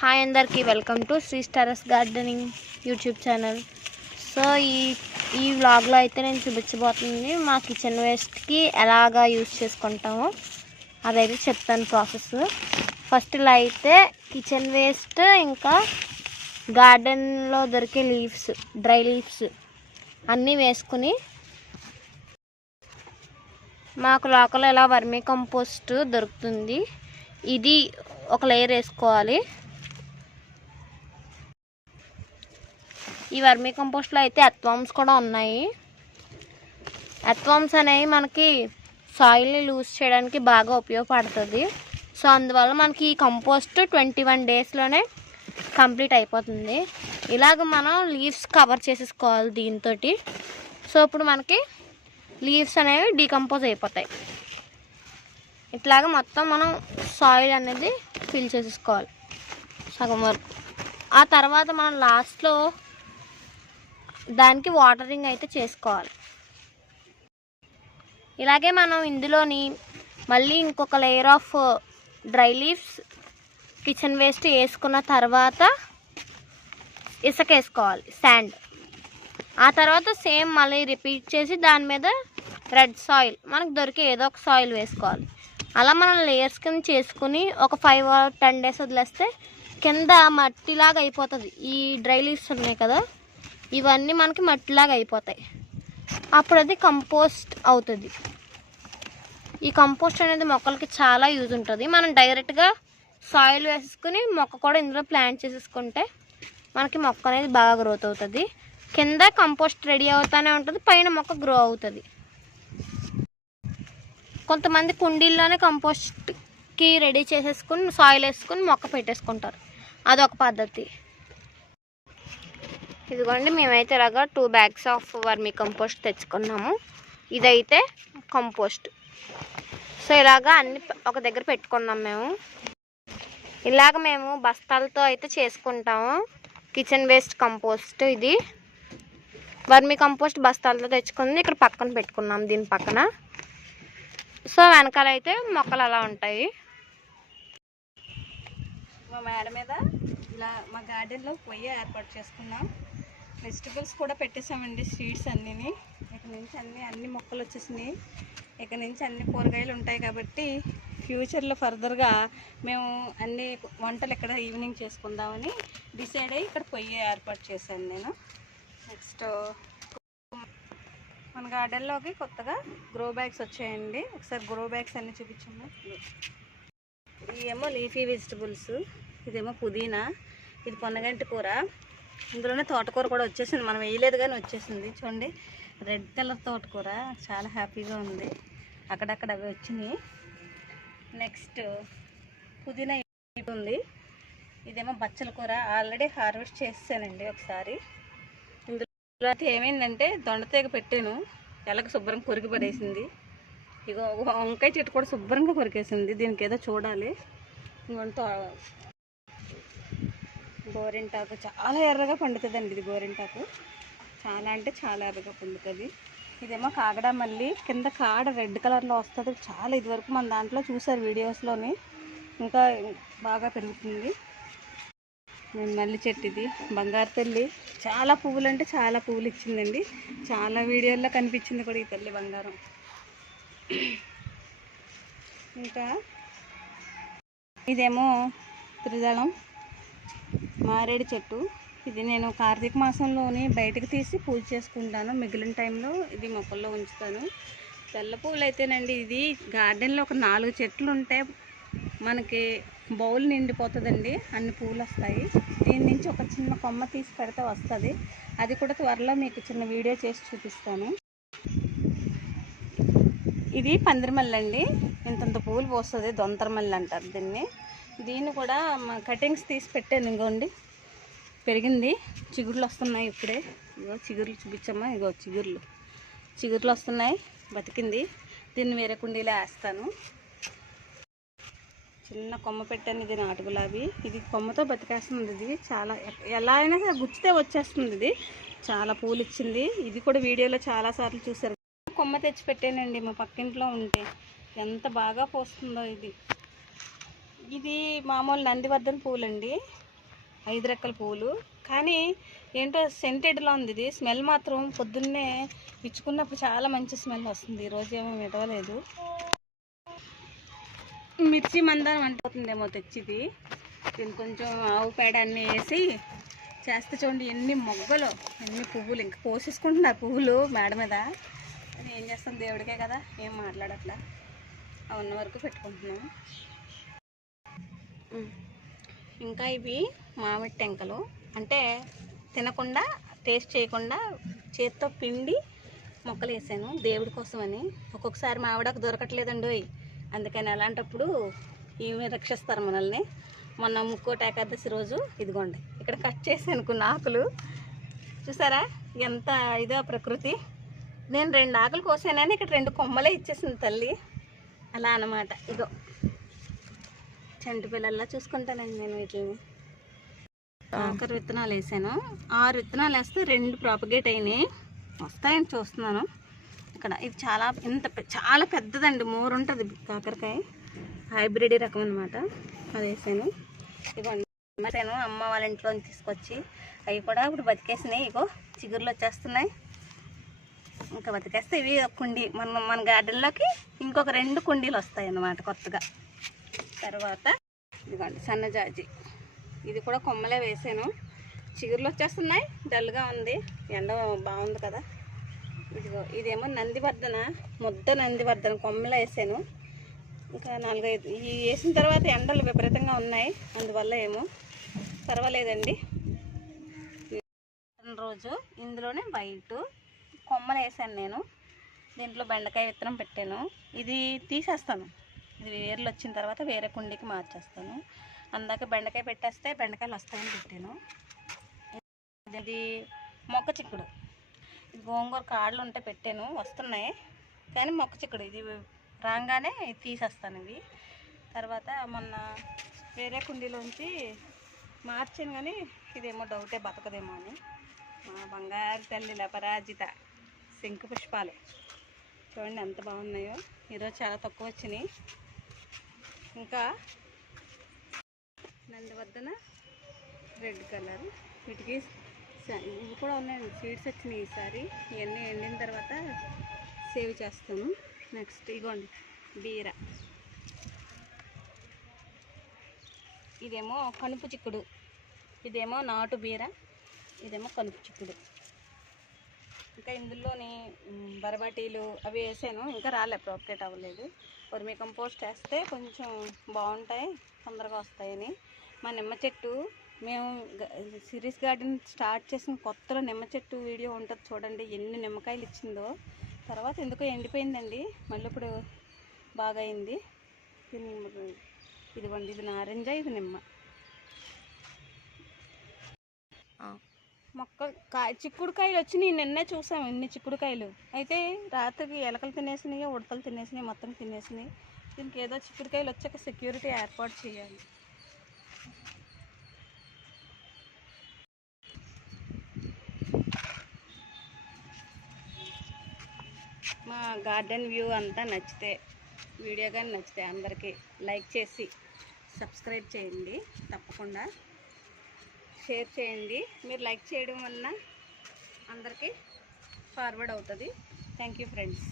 Hi అందరికీ welcome to Sri terrace gardening YouTube channel. So ఈ వ్లాగ్లో అయితే నేను చూపించబోతుంది మా కిచెన్ వేస్ట్కి ఎలాగా యూజ్ చేసుకుంటామో అదైతే చెప్తాను ప్రాసెస్. ఫస్ట్ ఇలా అయితే కిచెన్ వేస్ట్ ఇంకా గార్డెన్లో దొరికే లీవ్స్, డ్రై లీవ్స్ అన్నీ వేసుకుని మాకు లోకల్ ఇలా వర్మీ కంపోస్ట్ దొరుకుతుంది. ఇది ఒక లేయర్ వేసుకోవాలి. ఈ వర్మీ కంపోస్ట్లో అయితే ఎర్త్వార్మ్స్ కూడా ఉన్నాయి. ఎర్త్వార్మ్స్ అనేవి మనకి సాయిల్ని లూజ్ చేయడానికి బాగా ఉపయోగపడుతుంది. సో అందువల్ల మనకి ఈ కంపోస్ట్ 21 డేస్లోనే కంప్లీట్ అయిపోతుంది. ఇలాగ మనం లీవ్స్ కవర్ చేసేసుకోవాలి దీంతో. సో ఇప్పుడు మనకి లీవ్స్ అనేవి డీకంపోజ్ అయిపోతాయి. ఇట్లాగ మొత్తం మనం సాయిల్ అనేది ఫిల్ చేసేసుకోవాలి సగం వరకు. ఆ తర్వాత మనం లాస్ట్లో దానికి వాటరింగ్ అయితే చేసుకోవాలి. ఇలాగే మనం ఇందులోని మళ్ళీ ఇంకొక layer of dry leaves, kitchen waste వేసుకున్న తర్వాత ఇసుక వేసుకోవాలి, శాండ్. ఆ తర్వాత సేమ్ మళ్ళీ రిపీట్ చేసి దాని మీద రెడ్ సాయిల్, మనకు దొరికే ఏదో ఒక సాయిల్ వేసుకోవాలి. అలా మనం లేయర్స్ కింద చేసుకుని ఒక 5 or 10 డేస్ వదిలేస్తే కింద మట్టిలాగా అయిపోతుంది. ఈ డ్రై లీవ్స్ ఉన్నాయి కదా, ఇవన్నీ మనకి మట్టిలాగా అయిపోతాయి. అప్పుడు అది కంపోస్ట్ అవుతుంది. ఈ కంపోస్ట్ అనేది మొక్కలకి చాలా యూజ్ ఉంటుంది. మనం డైరెక్ట్గా సాయిల్ వేసేసుకుని మొక్క కూడా ఇందులో ప్లాంట్ చేసేసుకుంటే మనకి మొక్క అనేది బాగా గ్రోత్ అవుతుంది. కింద కంపోస్ట్ రెడీ అవుతూనే ఉంటుంది, పైన మొక్క గ్రో అవుతుంది. కొంతమంది కుండీల్లోనే కంపోస్ట్కి రెడీ చేసేసుకుని సాయిల్ వేసుకుని మొక్క పెట్టేసుకుంటారు, అదొక పద్ధతి. ఇదిగోండి, మేమైతే ఇలాగా 2 bags ఆఫ్ వర్మీ కంపోస్ట్ తెచ్చుకున్నాము. ఇదైతే కంపోస్ట్. సో ఇలాగా అన్ని ఒక దగ్గర పెట్టుకున్నాం మేము. ఇలాగ మేము బస్తాలతో అయితే చేసుకుంటాము కిచెన్ వేస్ట్ కంపోస్ట్. ఇది వర్మీ కంపోస్ట్ బస్తాలతో తెచ్చుకుంది, ఇక్కడ పక్కన పెట్టుకున్నాం దీని పక్కన. సో వెనకాల అయితే మొక్కలు అలా ఉంటాయి. మా మేడ మీద ఇలా మా గార్డెన్లో పొయ్యి ఏర్పాటు చేసుకున్నాం. వెజిటబుల్స్ కూడా పెట్టేసామండి, సీడ్స్ అన్నీని. ఇక్కడ నుంచి అన్ని మొక్కలు వచ్చేసినాయి. ఇక్కడ నుంచి అన్ని కూరగాయలు ఉంటాయి కాబట్టి ఫ్యూచర్లో ఫర్దర్గా మేము అన్ని వంటలు ఇక్కడ ఈవినింగ్ చేసుకుందామని డిసైడ్ అయ్యి ఇక్కడ పొయ్యి ఏర్పాటు చేశాను నేను. నెక్స్ట్ మన గార్డెన్లోకి కొత్తగా గ్రో బ్యాగ్స్ వచ్చాయండి. ఒకసారి గ్రో బ్యాగ్స్ అన్నీ చూపించమ్మా. ఇవేమో లీఫీ వెజిటబుల్స్, ఇదేమో పుదీనా, ఇది పొన్నగంటి కూర. ఇందులోనే తోటకూర కూడా వచ్చేసింది, మనం వేయలేదు కానీ వచ్చేసింది. చూడండి, రెడ్ కలర్ తోటకూర, చాలా హ్యాపీగా ఉంది. అక్కడక్కడ అవి వచ్చినాయి. నెక్స్ట్ పుదీనా ఉంది. ఇదేమో బచ్చల కూర, ఆల్రెడీ హార్వెస్ట్ చేసానండి ఒకసారి. ఇందులో అయితే ఏమైందంటే దొండతీగ పెట్టాను, ఎలాగ శుభ్రంగా కొరికి పడేసింది. ఇగో వంకాయ చెట్టు కూడా శుభ్రంగా కొరికేసింది. దీనికి ఏదో చూడాలి. ఇంకొంత గోరింటాకు చాలా ఎర్రగా పండుతుందండి. ఇది గోరింటాకు చాలా అంటే చాలా ఎర్రగా పండుతుంది. ఇదేమో కాగడ మల్లి, కింద కాడ రెడ్ కలర్లో వస్తుంది. చాలా ఇదివరకు మన దాంట్లో చూసారు వీడియోస్లోని, ఇంకా బాగా పెరుగుతుంది. మల్లి చెట్టు ఇది బంగారు తల్లి, చాలా పువ్వులు అంటే చాలా పువ్వులు ఇచ్చిందండి. చాలా వీడియోల్లో కనిపించింది కూడా ఈ తల్లి బంగారం. ఇంకా ఇదేమో త్రిదళం మారేడు చెట్టు. ఇది నేను కార్తీక మాసంలోని బయటకు తీసి పూజ చేసుకుంటాను, మిగిలిన టైంలో ఇది మొక్కల్లో ఉంచుతాను. తెల్ల పువ్వులు అయితేనండి, ఇది గార్డెన్లో ఒక 4 చెట్లు ఉంటే మనకి బౌల్ నిండిపోతుందండి, అన్ని పువ్వులు వస్తాయి. దీని నుంచి ఒక చిన్న కొమ్మ తీసి పెడితే వస్తుంది. అది కూడా త్వరలో మీకు చిన్న వీడియో చేసి చూపిస్తాను. ఇది పందిరిమల్లి అండి, ఇంతంత పువ్వులు పోస్తుంది, దొంతరమల్లి అంటారు దీన్ని. దీన్ని కూడా కటింగ్స్ తీసి పెట్టాను. ఇంకోండి పెరిగింది, చిగుర్లు వస్తున్నాయి ఇప్పుడే. ఇగో చిగుర్లు చూపించమ్మా, ఇగో చిగుర్లు వస్తున్నాయి, బతికింది. దీన్ని వేరే కుండీలో వేస్తాను. చిన్న కొమ్మ పెట్టాను, ఇది నాటు గులాబీ. ఇది కొమ్మతో బతికేస్తుంది. ఇది చాలా ఎలా అయినా సరే గుచ్చితే వచ్చేస్తుంది. ఇది చాలా పూలు ఇచ్చింది. ఇది కూడా వీడియోలో చాలాసార్లు చూసారు. కొమ్మ తెచ్చి పెట్టానండి మా పక్కింట్లో ఉంటే, ఎంత బాగా పోస్తుందో. ఇది ఇది మామూలు నందివర్ధన పూలండి, 5 రెక్కల పూలు. కానీ ఏంటో సెంటెడ్లో ఉంది ఇది. స్మెల్ మాత్రం పొద్దున్నే ఇచ్చుకున్నప్పుడు చాలా మంచి స్మెల్ వస్తుంది. ఈరోజు ఏమో విడవలేదు. మిర్చి మందారం అంటుతుందేమో తెచ్చిది. దీన్ని కొంచెం ఆవు పేడ అన్నీ వేసి చేస్తే చూడండి ఎన్ని మొగ్గలు, ఎన్ని పువ్వులు. ఇంకా కోసేసుకుంటున్నారు పువ్వులు మేడ మీద. అది ఏం చేస్తాం, దేవుడికే కదా, ఏం మాట్లాడట్లా. ఉన్న వరకు పెట్టుకుంటున్నాం. ఇంకా ఇవి మామిడి టెంకలు, అంటే తినకుండా టేస్ట్ చేయకుండా చేత్తో పిండి మొక్కలు వేసాను దేవుడి కోసమని. ఒక్కొక్కసారి మామిడాకు దొరకట్లేదండి, అందుకని అలాంటప్పుడు ఈమె రక్షిస్తారు మనల్ని. మొన్న ముక్కోటి ఏకాదశి రోజు ఇదిగోండి ఇక్కడ కట్ చేసాను కొన్ని ఆకులు. చూసారా ఎంత ఇదో ప్రకృతి. నేను 2 ఆకులు కోసానని ఇక్కడ 2 కొమ్మలే ఇచ్చేసింది తల్లి. అలా అన్నమాట. ఇగో చంటి పిల్లల్లా చూసుకుంటానండి నేను వీటిని. ఆఖరి విత్తనాలు వేసాను. 6 విత్తనాలు వేస్తే 2 ప్రాపగేట్ అయినాయి. వస్తాయని చూస్తున్నాను. ఇక్కడ ఇది చాలా పెద్దదండి, మోరు ఉంటుంది కాకరకాయ, హైబ్రిడ్ రకం అనమాట. అది వేసాను. ఇదిగోండి వేసాను అమ్మ వాళ్ళ ఇంట్లో తీసుకొచ్చి. అవి కూడా ఇప్పుడు బతికేసినాయి. ఇగో చిగురులు వచ్చేస్తున్నాయి. ఇంకా బతికేస్తే ఇవి కుండీ మన గార్డెన్లోకి ఇంకొక 2 కుండీలు వస్తాయి అన్నమాట కొత్తగా. తర్వాత ఇదిగోండి సన్నజాజి, ఇది కూడా కొమ్మలే వేసాను. చిగురులు వచ్చేస్తున్నాయి. డల్గా ఉంది, ఎండ బాగుంది కదా. ఇదిగో ఇదేమో నందివర్ధన, ముద్ద నందివర్ధన కొమ్మలే వేసాను. ఇంకా 4-5 ఈ వేసిన తర్వాత ఎండలు విపరీతంగా ఉన్నాయి, అందువల్ల ఏమో పర్వాలేదండి. రోజు ఇందులోనే వైట్ కొమ్మలు వేసాను నేను. దీంట్లో బెండకాయ విత్తనం పెట్టాను. ఇది తీసేస్తాను, ఇది వేర్లు వచ్చిన తర్వాత వేరే కుండీకి మార్చేస్తాను. అందాక బెండకాయ పెట్టేస్తే బెండకాయలు వస్తాయని పెట్టాను. ఇది మొక్క చిక్కుడు, గోంగూర కాళ్ళు ఉంటే పెట్టాను, వస్తున్నాయి. కానీ మొక్క చిక్కుడు ఇది రాగానే తీసేస్తాను ఇవి. తర్వాత మొన్న వేరే కుండీలోంచి మార్చాను, కానీ ఇదేమో డౌటే బతకదేమో అని. మా బంగారు తల్లి అపరాజిత శంకు పుష్పాలు చూడండి ఎంత బాగున్నాయో. ఈరోజు చాలా తక్కువ వచ్చినాయి. ఇంకా నందివర్ధన రెడ్ కలర్, వీటికి ఇవి కూడా ఉన్నాయండి, సీడ్స్ వచ్చినాయి ఈసారి. ఇవన్నీ ఎండిన తర్వాత సేవ్ చేస్తాను. నెక్స్ట్ ఇగోండి బీర, ఇదేమో కనుపు చిక్కుడు, ఇదేమో నాటు బీర, ఇదేమో కనుపు చిక్కుడు. ఇంకా ఇందులోని బరబాటీలు అవి వేసాను, ఇంకా రాలే, ప్రాపరేట్ అవ్వలేదు. వర్మీ కంపోస్ట్ వేస్తే కొంచెం బాగుంటాయి, తొందరగా వస్తాయని. మా నిమ్మ చెట్టు, మేము సిరీస్ గార్డెన్ స్టార్ట్ చేసిన కొత్తలో నిమ్మ చెట్టు వీడియో ఉంటుంది చూడండి, ఎన్ని నిమ్మకాయలు ఇచ్చిందో. తర్వాత ఎందుకో ఎండిపోయిందండి, మళ్ళీ ఇప్పుడు బాగా అయింది. ఇదిగోండి ఇది నారింజ, ఇది నిమ్మ మొక్క. చిక్కుడుకాయలు వచ్చినాయి, నిన్నే చూసాము ఇన్ని చిక్కుడుకాయలు. అయితే రాత్రికి ఎలకలు తినేసినాయి, ఉడతలు తినేసినాయి, మొత్తం తినేసినాయి. దీనికి ఏదో చిక్కుడుకాయలు వచ్చాక సెక్యూరిటీ ఏర్పాటు చేయాలి. మా గార్డెన్ వ్యూ అంతా నచ్చితే, వీడియో కానీ నచ్చితే అందరికీ లైక్ చేసి సబ్స్క్రైబ్ చేయండి. తప్పకుండా షేర్ చేయండి. మీరు లైక్ చేయడం వలన అందరికీ ఫార్వర్డ్ అవుతుంది. Thank you friends.